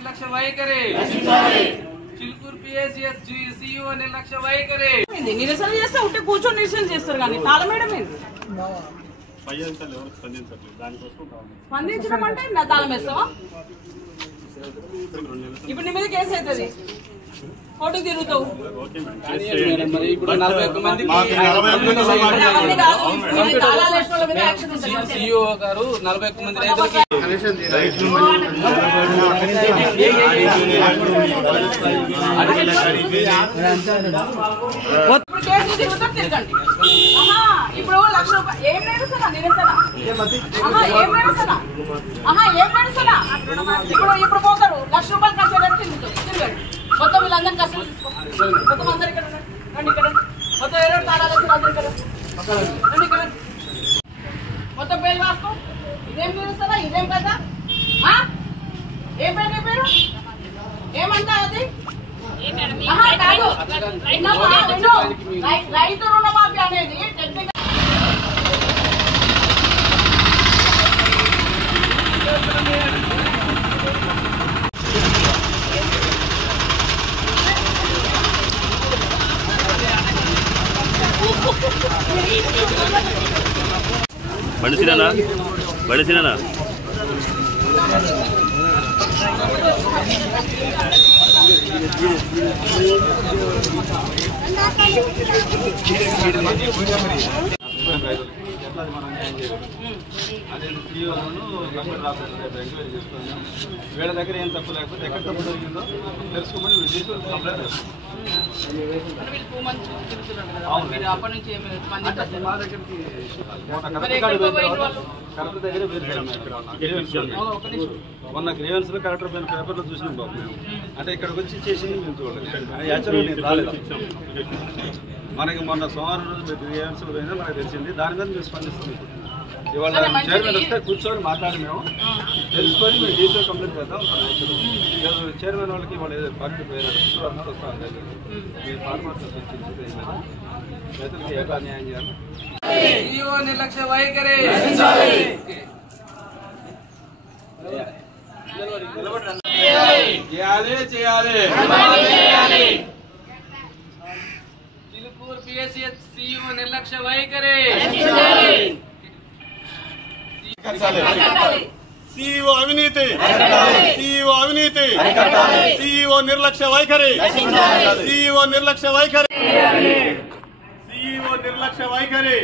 నిర్లక్ష్య వైఖరి Chilukuru PSCS CEO నిర్లక్ష్య వైఖరి నిరసన చేస్తే ఉంటే కూర్చొని నిరసన చేస్తారు కానీ తాళమేయడం ఏంది? స్పందించడం అంటే నా తాళం వేస్తావా? ఇప్పుడు నీ మీద కేసు అవుతుంది, కోర్టుకు తిరుగుతావు. సిఇఓ గారు 41 మంది రైతులకి కేసు తిరుగుతారు, తిరగండి. ఇప్పుడు 1 లక్ష రూపాయలు ఏం నిరసన? నిరసన ఏం నిరసన? ఏం నిరసన? ఇప్పుడు పోతారు 1 లక్ష రూపాయలు ఖర్చు తిరుగుతారు, తిరగండి. మొత్తం వీళ్ళందరినీ కష్టం తీసుకో, మొత్తం అందరు ఇక్కడ రండి, ఇక్కడ మొత్తం 2 తాళాలు వస్తారు, అందరు ఇక్కడ రండి, ఇక్కడ మొత్తం పేరు రాసుకో. ఇదేం నిరసన? ఇదేం కదా? ఏం పేరు? ఏ పేరు ఏమంటా? అది రైతు రుణమాఫీ అనేది టెక్నికల్ బడిసినా అదే సీఈఓను కంప్యూటర్ ఆపరేటర్ ఎంక్వైరీ చేసుకున్నాం. వీళ్ళ దగ్గర ఏం తప్పు లేకపోతే ఎక్కడ తప్పు జరిగిందో తెలుసుకోమని కంప్లైంట్ చేస్తాం. మా దగ్గరికి కలెక్టర్ దగ్గర మొన్న గ్రీవెన్స్ లో కలెక్టర్ పేపర్లో చూసినాం బాబు మేము. అంటే ఇక్కడికి వచ్చి చేసింది మేము చూడలేదు, యాక్చువల్గా నేను రాలేదు. మనకి మొన్న సోమవారం రోజు గ్రీవెన్స్ పోయినా మనకు తెలిసింది, దాని మీద మేము స్పందిస్తుంది. ఇవాళ చైర్మన్ వస్తే కూర్చొని మాట్లాడి మేము తెలుసుకొని మేము డీటెయిల్ కంప్లైంట్ చేద్దాం. చైర్మన్ వాళ్ళకి వాళ్ళు ఏదో పార్టీ పోయినారు అన్నారు, వస్తాను మీరు ఫార్మర్స్ రైతులకి ఎట్లా న్యాయం చేయాలి? సిఇఓ నిర్లక్ష్య వైఖరి చేయాలి. చిలుకూరు పిఎస్సిఎస్ సిఇఓ నిర్లక్ష్య వైఖరి సిఇఓ అవినీతి, సిఇఓ అవినీతి, సిఇఓ నిర్లక్ష్య వైఖరి, సిఇఓ నిర్లక్ష్య వైఖరి, సిఇఓ నిర్లక్ష్య వైఖరి.